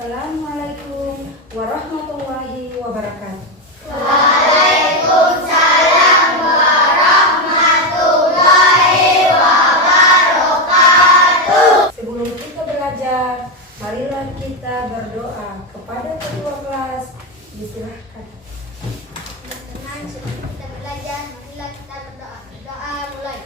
Assalamualaikum warahmatullahi wabarakatuh. Waalaikumsalam warahmatullahi wabarakatuh. Sebelum kita belajar, marilah kita berdoa kepada ketua kelas. Disilahkan. Teman-teman, sebelum kita belajar, marilah kita berdoa. Doa mulai.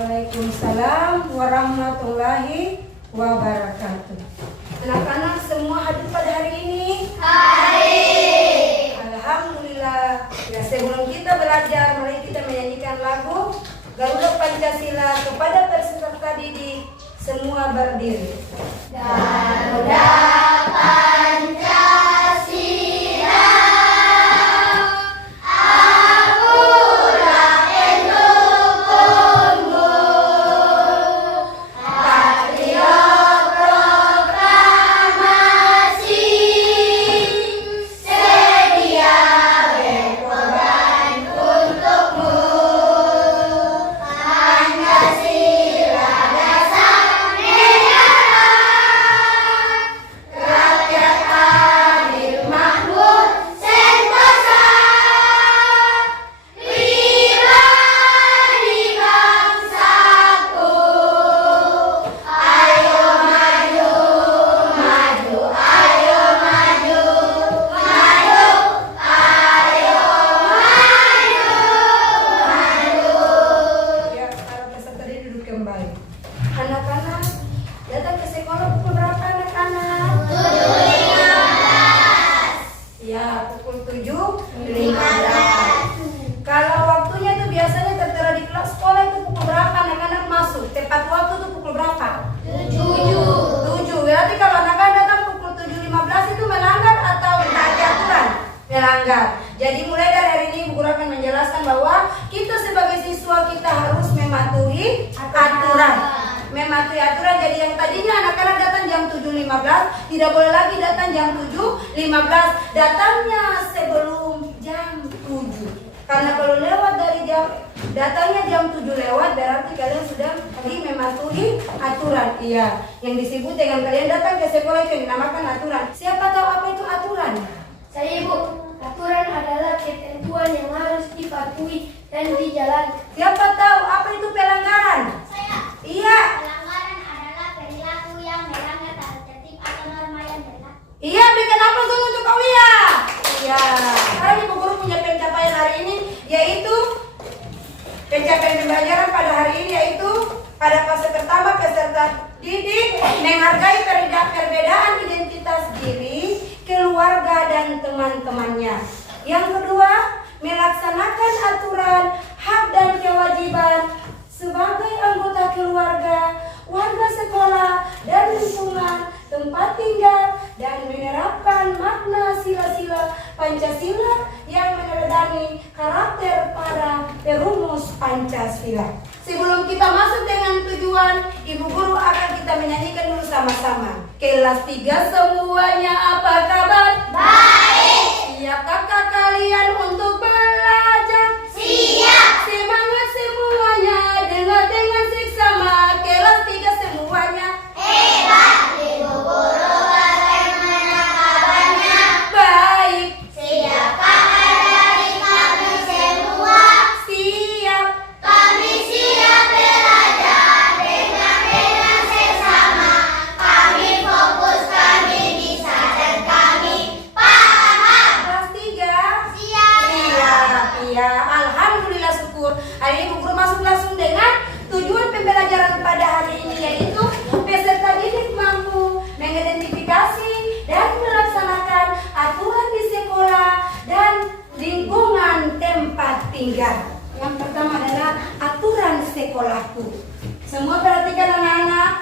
Waalaikumsalam warahmatullahi wabarakatuh. Anak-anak semua hadir pada hari ini? Hari. Alhamdulillah. Ya, sebelum kita belajar, mari kita menyanyikan lagu Garuda Pancasila kepada peserta didik. Semua berdiri. Garuda Pancasila, akulah pendukungmu, patriot proklamasi, sedia berkorban untukmu. Pancasila dasar negara, rakyat adil makmur sentosa, pribadi bangsaku. Ayo maju, maju, ayo maju, maju, ayo maju. Ya, para peserta didik duduk kembali. Anak-anak, datang ke sekolah pukul berapa anak-anak? 7.15. Ya, pukul 7.15. Kalau waktunya itu biasanya tertera di kelas sekolah itu pukul berapa anak-anak masuk? Tepat waktu itu pukul berapa? 7. Berarti kalau anak-anak datang pukul 7.15 itu melanggar atau menaati aturan? Melanggar. Jadi mulai dari hari ini Bu Guru akan menjelaskan bahwa kita sebagai siswa kita harus mematuhi aturan. Mematuhi aturan. Jadi yang tadinya anak-anak datang jam 7.15 tidak boleh lagi datang jam 7.15. Datangnya sebelum jam 7. Karena kalau lewat dari datangnya jam 7 lewat berarti kalian sudah mematuhi aturan. Iya, yang disebut dengan kalian datang ke sekolah itu yang dinamakan aturan. Siapa tahu apa itu aturan? Saya Ibu, aturan adalah ketentuan yang harus dipatuhi dan dijalankan. Siapa tahu apa itu pelanggaran? Saya. Iya, Pelanggaran adalah perilaku yang melanggar tata tertib atau norma yang berlaku. iya, berikan aplaus dulu untuk Aulia. Iya, sekarang Ibu Guru punya pencapaian hari ini yaitu Pencapaian pembelajaran pada hari ini yaitu pada fase pertama peserta didik menghargai perbedaan identitas diri, keluarga dan teman-temannya. Yang kedua, melaksanakan aturan, hak dan kewajiban sebagai anggota keluarga, warga sekolah dan lingkungan tempat tinggal dan menerapkan makna sila-sila Pancasila yang meneladani karakter para perumus Pancasila. Sebelum kita masuk dengan tujuan, Ibu Guru akan kita menyanyikan dulu sama-sama. Kelas 3 semuanya apa kabar? Baik. Siap kakak kalian untuk belajar? Siap. Semangat semuanya, dengar dengan seksama. Kelas 3 semuanya Hebat. Ibu Guru bagaimana kabarnya? baik. Siapkah adik kami semua? Siap. Kami siap belajar dengan seksama. Kami fokus, kami bisa dan kami paham. Kelas 3 Siap. Siap, iya. Alhamdulillah syukur. Hari ini Bu Guru masuk langsung dengan tujuan pembelajaran pada hari ini yaitu peserta didik mampu mengidentifikasi dan melaksanakan aturan di sekolah dan lingkungan tempat tinggal. Yang pertama adalah aturan sekolahku. Semua perhatikan anak-anak.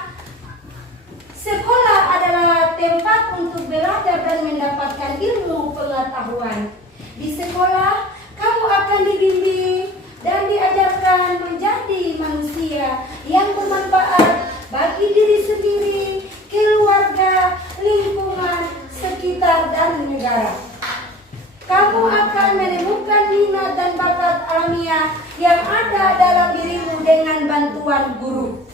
Sekolah adalah tempat untuk belajar dan mendapatkan ilmu pengetahuan. Di sekolah, kamu akan dibimbing dan diajarkan menjadi manusia yang bermanfaat bagi diri sendiri, keluarga, lingkungan, sekitar, dan negara. Kamu akan menemukan minat dan bakat alamiah yang ada dalam dirimu dengan bantuan guru.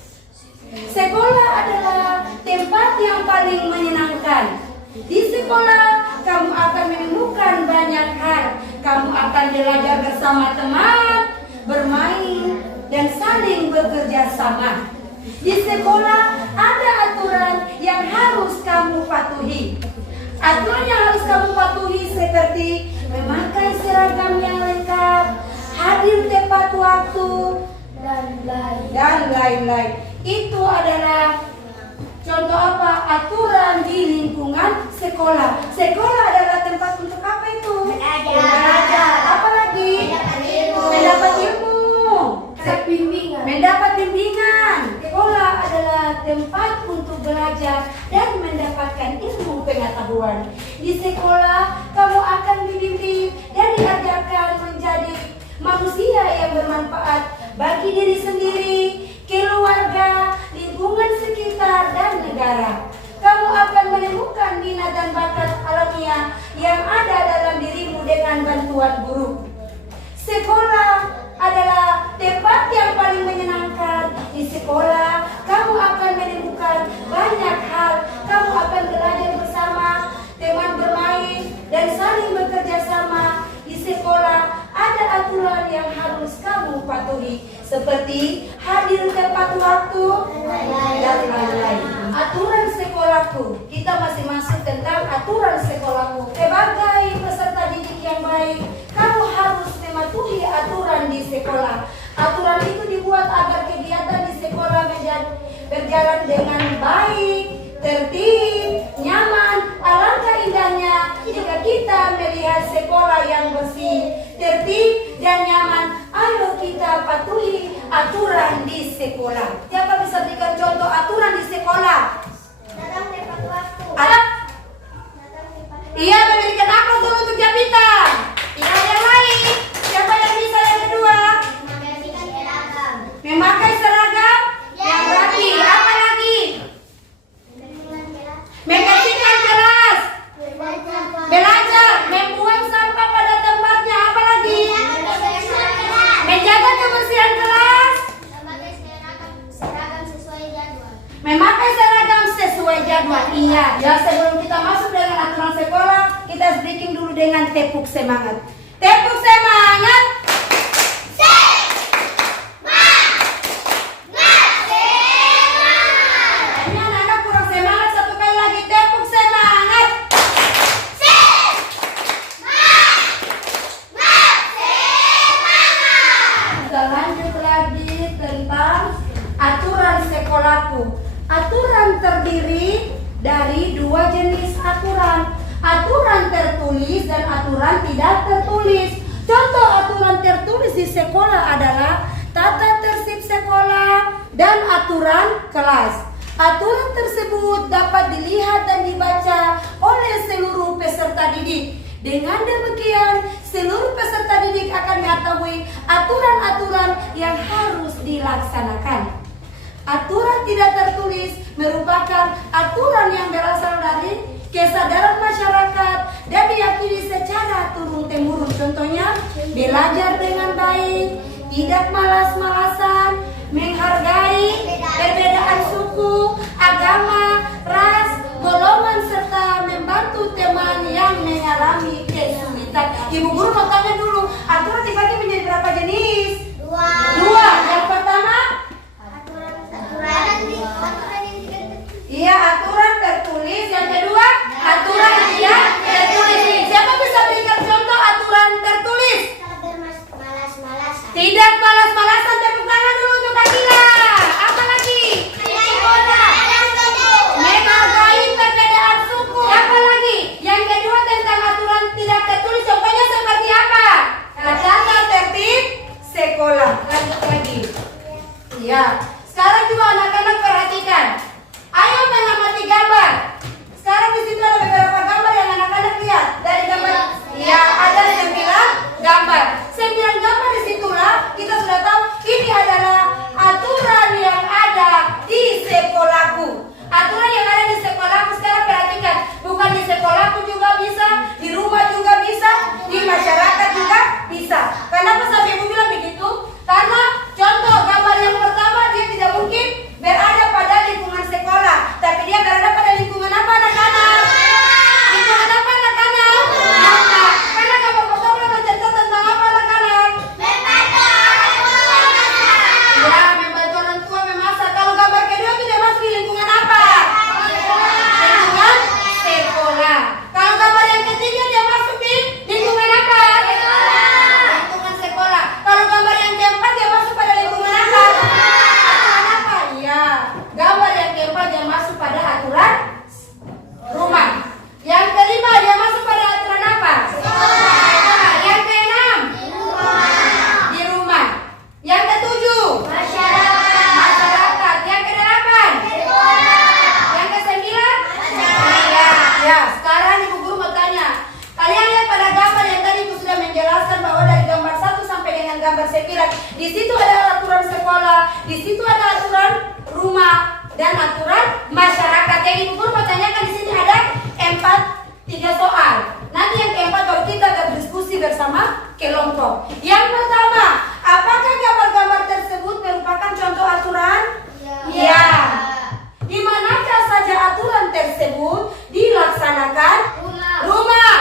Sekolah adalah tempat yang paling menyenangkan. Di sekolah, kamu akan menemukan banyak hal. Kamu akan belajar bersama teman, bermain, dan saling bekerja sama. Di sekolah, ada aturan yang harus kamu patuhi. Aturan yang harus kamu patuhi seperti memakai seragam yang lengkap, hadir tepat waktu, dan lain-lain. Itu adalah contoh apa? Aturan di lingkungan sekolah. Sekolah adalah tempat untuk apa itu? Belajar. Apa lagi? Mendapat ilmu. Mendapat bimbingan. Sekolah adalah tempat untuk belajar dan mendapatkan ilmu pengetahuan. Di sekolah, kamu akan dibimbing dan diajarkan menjadi manusia yang bermanfaat bagi diri sendiri, keluarga, lingkungan sekitar, dan negara. Kamu akan menemukan minat dan bakat alamiah yang ada dalam dirimu dengan bantuan guru. Sekolah adalah tempat yang paling menyenangkan. Di sekolah, kamu akan menemukan banyak hal. Kamu akan belajar bersama, teman bermain, dan saling bekerja sama. Di sekolah, ada aturan yang harus kamu patuhi, seperti hadir tepat waktu, dan lain-lain. Aturan sekolahku, kita masih masuk tentang aturan sekolahku. Sebagai peserta didik yang baik, kamu harus mematuhi aturan di sekolah. Aturan itu dibuat agar kegiatan di sekolah berjalan dengan baik, tertib, nyaman. Alangkah indahnya jika kita melihat sekolah yang bersih, tertib, dan nyaman. Ayo kita patuhi aturan di sekolah. Siapa bisa berikan contoh aturan di sekolah? Datang tepat waktu. Ada? Datang tepat waktu. Iya, memberikan aplaus dulu untuk Japitan. Iya, yang lain. Siapa yang bisa yang kedua? Membersihkan seragam. Memakai seragam yang rapi. Apa lagi? Membersihkan kelas. Belajar. Membuang sampah pada tempatnya. Apa lagi? Menjaga kebersihan kelas. Seragam sesuai jadwal. Memakai seragam sesuai jadwal. Iya. Ya, sebelum kita masuk dengan aturan sekolah, kita breaking dulu dengan tepuk semangat. Tepuk semangat. Kayaknya anak-anak kurang semangat. Satu kali lagi tepuk semangat. Kita lanjut aturan tidak tertulis. Contoh aturan tertulis di sekolah adalah tata tertib sekolah dan aturan kelas. Aturan tersebut dapat dilihat dan dibaca oleh seluruh peserta didik. Dengan demikian, seluruh peserta didik akan mengetahui aturan-aturan yang harus dilaksanakan. Aturan tidak tertulis merupakan aturan yang berasal dari kesadaran masyarakat dan diyakini secara turun-temurun. Contohnya, belajar dengan baik, tidak malas-malasan, menghargai perbedaan suku, agama, ras, golongan, serta membantu teman yang mengalami kesulitan. Ibu guru mau tanya dulu, aturan dibagi menjadi berapa jenis? Dua. Yang pertama? Iya, aturan tertulis. Yang kedua, aturan tidak tertulis. Siapa bisa berikan contoh aturan tertulis? Tidak malas-malasan. Tepuk tangan dulu untuk Akila. Apa lagi? Menghargai perbedaan suku. Apa lagi? Yang kedua tentang aturan tidak tertulis. Contohnya seperti apa? Tata tertib sekolah. Lanjut lagi. Iya. Sekarang juga anak-anak perhatikan. Ayo mengamati gambar. Sekarang di situ ada beberapa gambar yang anak-anak lihat. Dari gambar, ya ada 9 gambar. 9 gambar disitulah kita sudah tahu ini adalah aturan yang ada di sekolahku. Aturan yang ada di sekolahku sekarang perhatikan. Bukan di sekolahku juga bisa, di rumah juga bisa, di masyarakat juga bisa. Kenapa sampai ibu bilang begitu? Karena contoh gambar yang pertama dia tidak mungkin berada pada lingkungan sekolah, tapi dia berada pada lingkungan apa anak-anak? Lingkungan apa anak-anak? Karena gambar pertama bercerita tentang apa anak-anak? Ya, membantu orang tua memasak. Kalau gambar kedua itu dia masuk di lingkungan apa? Lingkungan sekolah. Kalau gambar yang ketiga dia masuk di lingkungan apa? Lingkungan sekolah. Kalau gambar yang keempat dia masuk pada lingkungan apa? Aturan apa? Ya, gambar yang keempat dia masuk pada aturan rumah. Yang kelima dia masuk pada aturan apa? Sekolah. Yang keenam? Di rumah. Yang ketujuh? Masyarakat. Yang kedelapan? Yang kesembilan? Ya, sekarang ibu guru mau tanya. Kalian lihat pada gambar yang tadi ibu sudah menjelaskan bahwa dari gambar 1 sampai dengan gambar 9. Di situ ada aturan sekolah, di situ ada aturan rumah dan aturan masyarakat. Yang ibu guru mau tanyakan di sini ada 3 soal. Nanti yang keempat baru kita akan diskusi bersama kelompok. Yang pertama, apakah gambar-gambar tersebut merupakan contoh aturan? Ya. Di manakah saja aturan tersebut dilaksanakan? Rumah,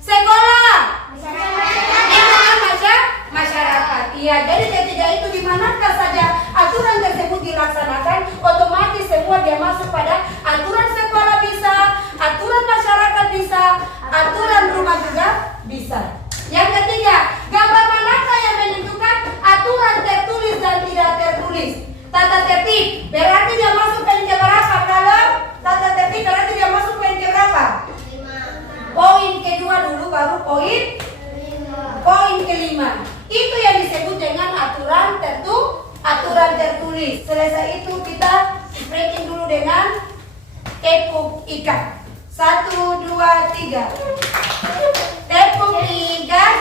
sekolah, lingkungan masyarakat. Iya, jadi ketiga itu di manakah saja aturan tersebut dilaksanakan, otomatis semua dia masuk pada aturan sekolah bisa, aturan masyarakat bisa, aturan rumah juga bisa. Yang ketiga, gambar manakah yang menentukan aturan tertulis dan tidak tertulis? Tata tertib, berarti dia masuk poin ke berapa? Kalau tata tertib berarti dia masuk poin ke berapa? 5. Poin kedua dulu baru poin kelima. Itu yang disebut dengan aturan tertulis. Selesai itu kita breaking dulu dengan tepuk ikat. 1, 2, 3. Tepuk ikat.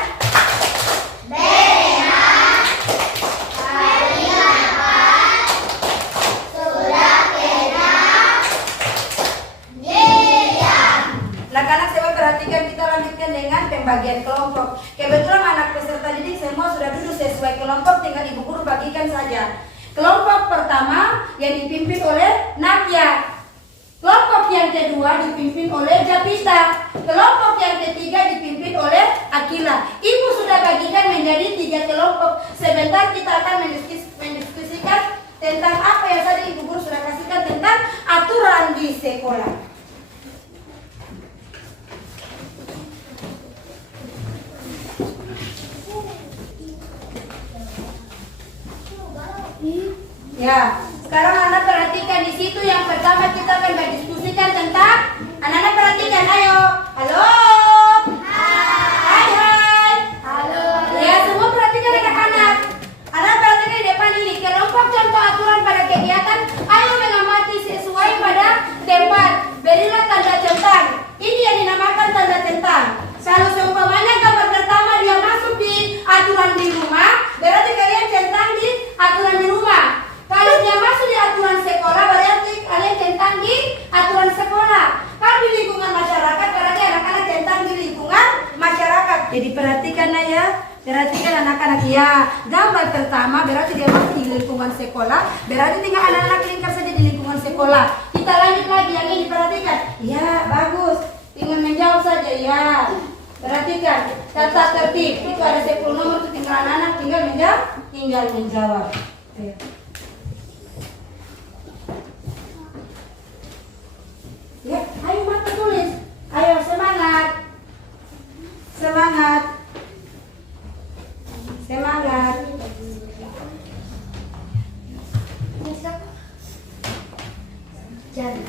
Anak-anak saya perhatikan, kita lanjutkan dengan pembagian kelompok. Kebetulan anak peserta didik semua sudah duduk sesuai kelompok, tinggal ibu guru bagikan saja. Kelompok pertama yang dipimpin oleh Nakia. Kelompok yang kedua dipimpin oleh Japita. Kelompok yang ketiga dipimpin oleh Akila. Ibu sudah bagikan menjadi 3 kelompok. Sebentar kita akan mendiskusikan tentang apa yang tadi ibu guru sudah kasihkan tentang aturan di sekolah. Ya, sekarang anak perhatikan di situ yang pertama kita akan berdiskusikan tentang. Anak-anak perhatikan, ayo. Halo. Hai. Jadi perhatikan ya. Perhatikan anak-anak ya. Gambar pertama berarti dia masih di lingkungan sekolah. Berarti tinggal anak-anak lingkar saja di lingkungan sekolah. Kita lanjut lagi yang ini perhatikan. Ya bagus. Tinggal menjawab saja ya. Perhatikan tata tertib. Itu ada 10 nomor itu tinggal anak-anak tinggal menjawab. Ya, ayo mata tulis. Ayo semangat. Semangat. Semangat. Jalan.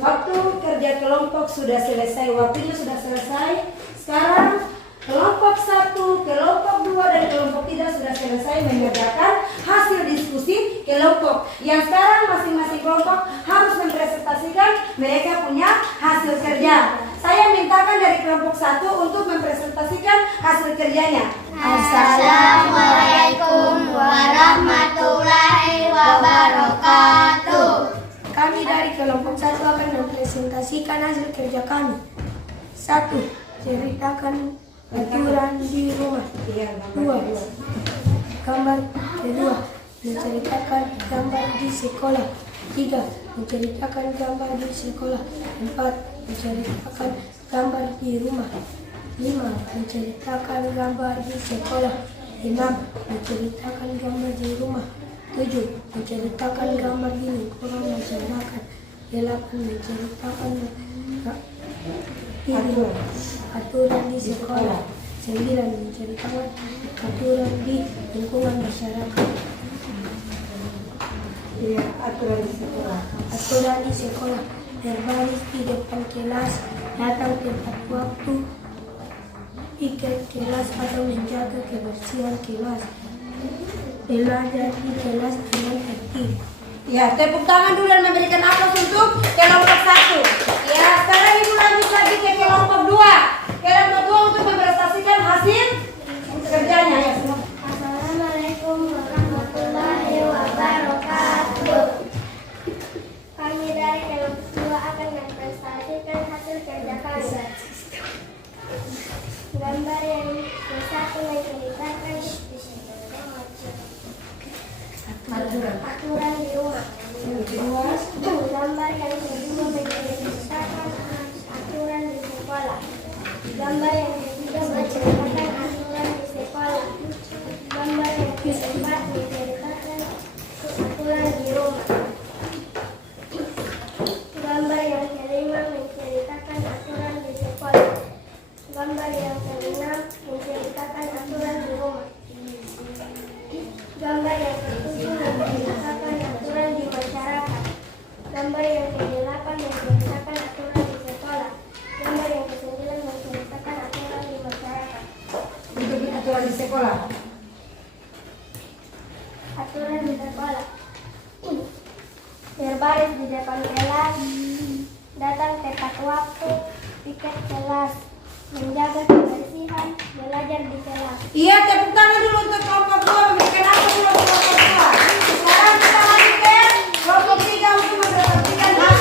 Waktu kerja kelompok sudah selesai, waktunya sudah selesai. Sekarang kelompok 1, kelompok 2, dan kelompok 3 sudah selesai mengerjakan hasil diskusi kelompok. Yang sekarang masing-masing kelompok harus mempresentasikan mereka punya hasil kerja. Saya mintakan dari kelompok 1 untuk mempresentasikan hasil kerjanya. Assalamualaikum warahmatullahi wabarakatuh. Kami dari kelompok 1 akan mempresentasikan hasil kerja kami. 1. Ceritakan aturan di rumah. 2. Gambar. 2. Menceritakan gambar di sekolah. 3. Menceritakan gambar di sekolah. 4. Menceritakan gambar di rumah. 5. Menceritakan gambar di sekolah. 6. Menceritakan gambar di rumah. 7. Menceritakan gambar di lingkungan masyarakat. 8. Menceritakan aturan di sekolah. 9. Menceritakan aturan di lingkungan masyarakat. Ya, aturan di sekolah. Aturan di sekolah. Berbaris di depan kelas, datang tepat waktu, piket kelas atau menjaga kebersihan kelas. Belajar di kelas dengan tertib. Ya, tepuk tangan dulu dan memberikan aplaus untuk kelompok 1. Ya, sekarang ibu lanjut lagi ke kelompok 2. Kelompok 2 untuk mempresentasikan hasil kerjanya ya semua. Assalamualaikum warahmatullahi wabarakatuh. Kami dari kelompok 2 akan mempresentasikan hasil kerja kami. Gambar yang satu menceritakan aturan di rumah. Gambar yang kedua menceritakan aturan di sekolah. Gambar yang ketiga menceritakan aturan di sekolah. Gambar yang keempat menceritakan aturan di rumah. Gambar yang kelima menceritakan aturan di sekolah. Gambar yang keenam menceritakan aturan di rumah. Gambar yang ketujuh menceritakan aturan di masyarakat. Gambar yang kedelapan menceritakan aturan di sekolah. Gambar yang kesembilan menceritakan aturan di masyarakat. Untuk aturan di sekolah. Aturan di sekolah. Berbaris di depan kelas, datang tepat waktu, piket kelas, menjaga kebersihan, belajar di kelas. Iya, tepuk tangan dulu untuk kelompok 2 memberikan aplaus dulu untuk kelompok 2. Sekarang kita lanjut ke kelompok 3 untuk mempresentasikan hasil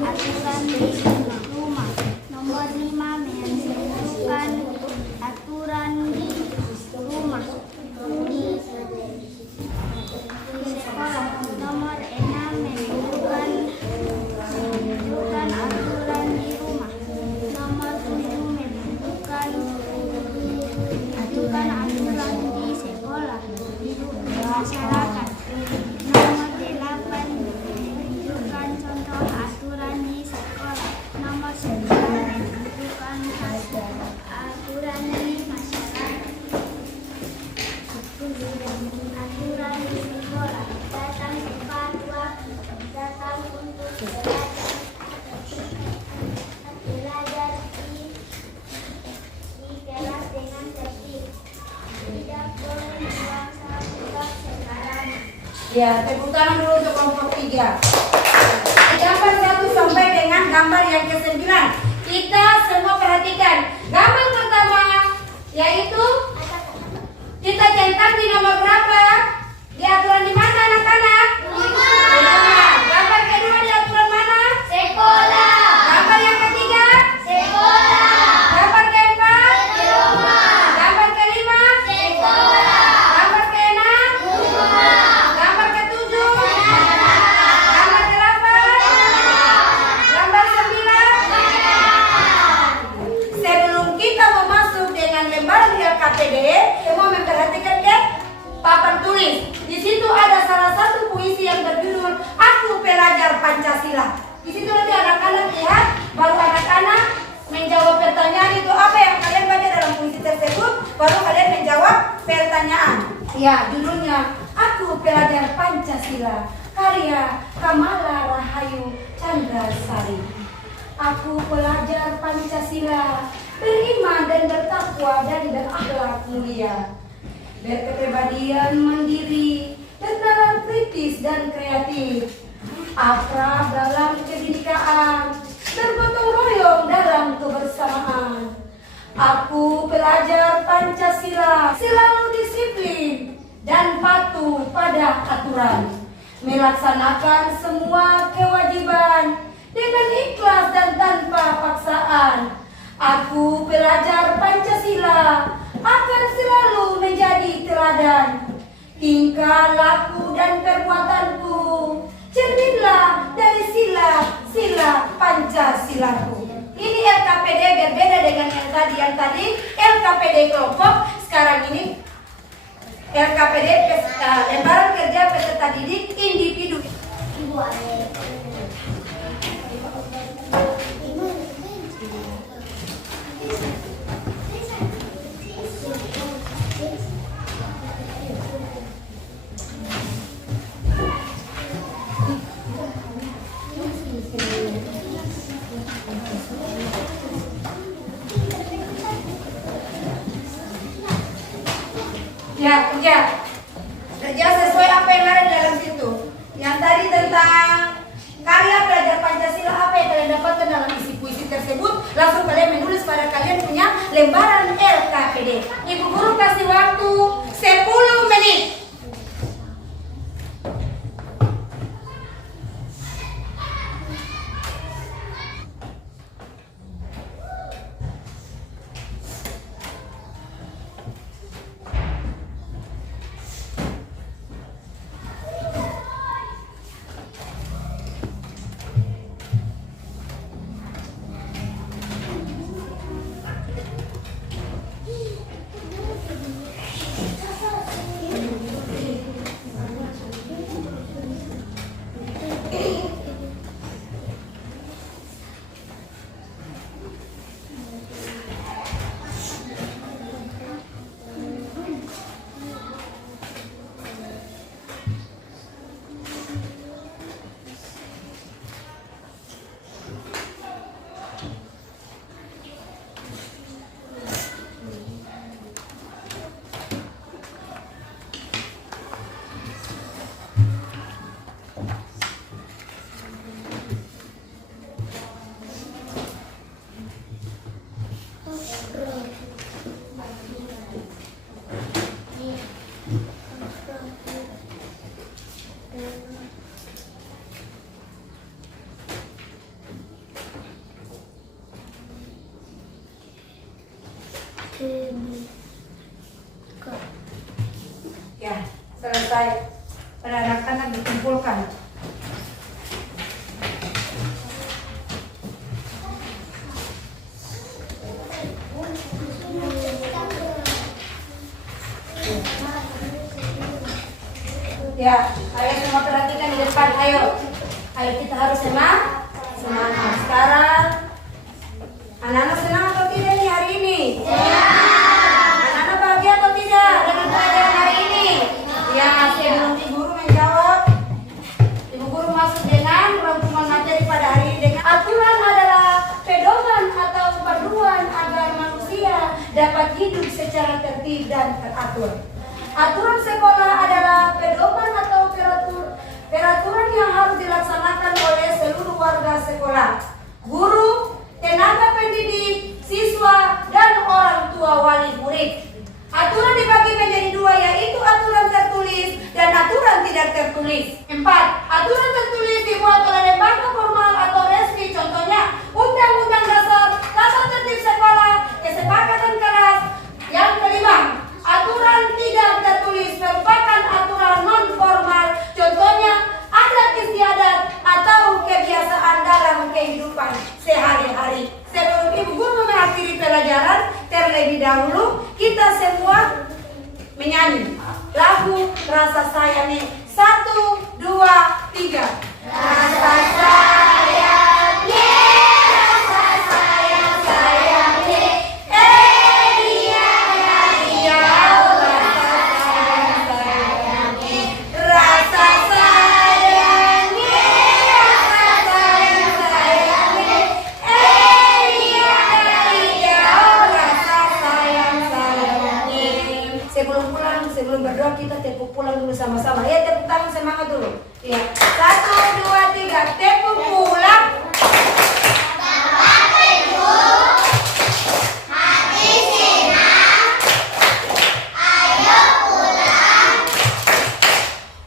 aturan di rumah. Nomor 5 menentukan aturan di rumah. Di sekolah. Nomor 6 menentukan aturan di rumah. Nomor 7 menentukan aturan di sekolah. Di masyarakat. Nomor 8 menentukan contoh aturan di sekolah. Nomor 9 menentukan aturan di masyarakat. Aturan di sekolah. Datang tepat waktu. Datang untuk belajar di kelas dengan tertib. Tidak boleh buang sampah sembarangan. Ya, tepuk tangan dulu untuk kelompok 3. Gambar 1 sampai dengan gambar yang ke-9. Kita semua perhatikan. Gambar pertama yaitu kita centang di nomor berapa? Di aturan di mana anak-anak? Rumah. Gambar kedua di aturan mana? Sekolah. Gambar yang ketiga? Sekolah. Gambar keempat? Rumah. Gambar kelima? Sekolah. Gambar keenam? Rumah. Gambar ketujuh? Gambar ke-8? Gambar 9? Sebelum kita masuk dengan lembaran LKPD, semua memperhatikan ke papan tulis. Di situ ada salah satu puisi yang berjudul Aku Pelajar Pancasila. Di situ nanti anak-anak lihat, baru anak-anak menjawab pertanyaan itu apa yang kalian baca dalam puisi tersebut, baru kalian menjawab pertanyaan. Ya, judulnya Aku Pelajar Pancasila, karya Kamala Rahayu Chandrasari. Aku pelajar Pancasila, beriman dan bertakwa dan berakhlak mulia, berkepribadian mandiri, bernalar kritis dan kreatif, akrab dalam kebinekaan, bergotong royong dalam kebersamaan. Aku pelajar Pancasila, selalu disiplin dan patuh pada aturan, melaksanakan semua kewajiban dengan ikhlas dan tanpa paksaan. Aku pelajar Pancasila, akan selalu menjadi teladan. Tingkah laku dan perbuatanku cerminlah dari sila Pancasilaku. Ini LKPD berbeda dengan yang tadi LKPD kelompok. Sekarang ini LKPD lembaran kerja peserta didik individu. Ibu Ale. Ya, kerja sesuai apa yang ada di dalam situ. Yang tadi tentang karya pelajar Pancasila, apa yang kalian dapatkan dalam isi puisi tersebut, langsung kalian menulis pada kalian punya lembaran LKPD. Ibu guru kasih waktu 10 menit. Kedua. Ya, selesai. Pada anak-anak dikumpulkan. Ya, ayo semua perhatikan di depan. Ayo, kita harus semangat. Sekarang, anak-anak senang atau tidak nih hari ini? Ya. Anak-anak bahagia atau tidak dengan pelajaran hari ini? Ya, sebelum Ibu Guru menjawab, Ibu Guru masuk dengan rangkuman materi pada hari ini dengan aturan adalah pedoman atau panduan agar manusia dapat hidup secara tertib dan teratur. Aturan sekolah adalah pedoman atau peraturan yang harus dilaksanakan oleh seluruh warga sekolah, guru, tenaga pendidik, siswa, dan orang tua wali murid. Aturan dibagi menjadi dua, yaitu aturan tertulis dan aturan tidak tertulis. 4. Aturan tertulis dibuat oleh lembaga formal atau resmi, contohnya Undang-Undang Dasar, Tata Tertib Sekolah, Kesepakatan Kelas. Yang kelima, aturan tidak tertulis merupakan aturan non formal, contohnya adat istiadat atau kebiasaan dalam kehidupan sehari-hari. Sebelum Ibu Guru mengakhiri pelajaran, terlebih dahulu kita semua menyanyi lagu Rasa Sayang. 1, 2, 3. Rasa sayang, rasa sayang, sayang, dia rasa sayang, sebelum pulang, sebelum berdoa kita tepuk pulang dulu sama-sama. Ya, tepuk tangan semangat dulu. Ya, 1, 2, 3, tepuk pulang. Bapak Ibu, hati senang, ayo pulang.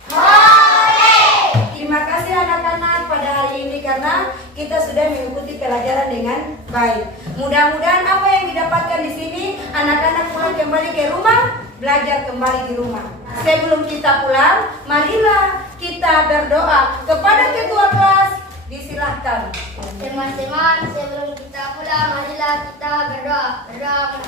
Hore! Terima kasih anak-anak pada hari ini karena kita sudah mengikuti pelajaran dengan baik. Mudah-mudahan apa yang didapatkan di sini, anak-anak pulang kembali ke rumah, belajar kembali di rumah. Sebelum kita pulang, marilah kita berdoa kepada ketua kelas. Disilahkan. Teman-teman, sebelum kita pulang, marilah kita berdoa. Berdoa.